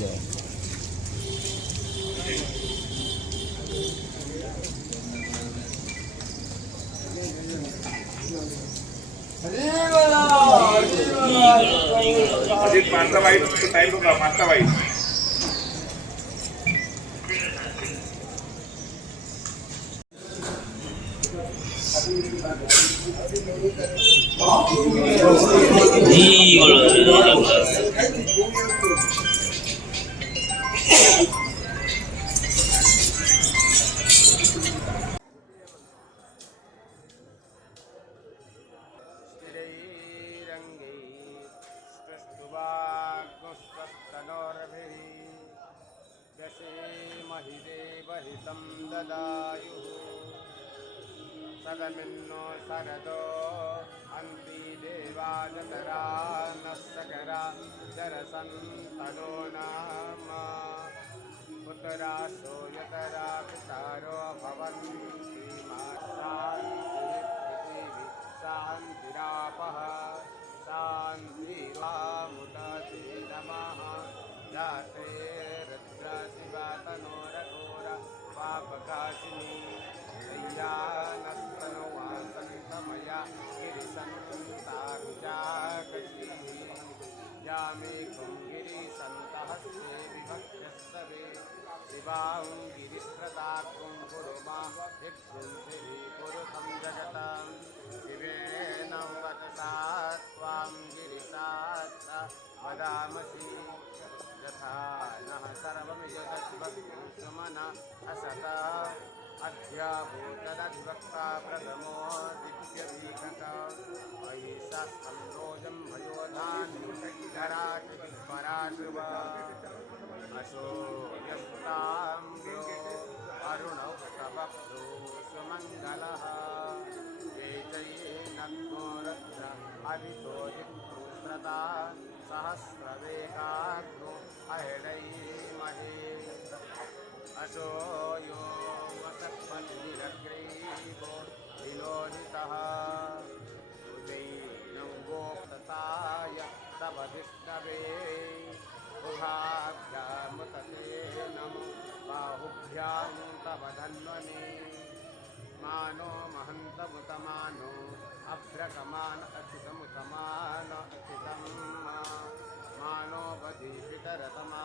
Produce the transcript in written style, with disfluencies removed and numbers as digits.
जाए। अजित माता भाई तो टाइम होगा माता भाई महिदेवहितं ददायुः सदमिन्नो शरदो अन्ति देवाजतरा नः सकरा जरसन्तनो नाम पुतरासो यतरा पितारो भवन्ति शान्तिः शान्तिरापः शान्तिरामुदति नमः जाते रुद्रशिवातनोरघोर पापकाशिनी नस्तनवासन्तमया गिरिसन्तारुजाकशी यामेकं गिरिसन्तहस्ते विभक्ष्यस्तवे शिवां गिरिस्त्रदात्वं कुरुमा यक्षुंसिः कुरुतं जगतां शिवेन वचसा त्वां गिरिसात् वदामसि यथा नः सर्वमिदस्वक्तुं सुमना असता अध्याभूतदधिवक्ता प्रथमो दिव्यभीषका अयिषा स्कन्दोजं भयोधान्युषैधराट् पराशुव अशो यस्ताम्यो अरुणौ तवप्रो सुमङ्गलः ये चैनत्नो रुद्र अदितो दिक्पुस्रता सहस्रवेगाग्नो अहिडैमहे अशो यो वसत्पतिरग्रीवो विलोहितः उदैनं गोप्तताय तव विष्णवे उभाभ्यामुतते नमो बाहुभ्यां तव धन्वने मानो महन्तमुतमानो अभ्रकमान अच्युतमुतमान अच्युतं मानो बधीपितरतमा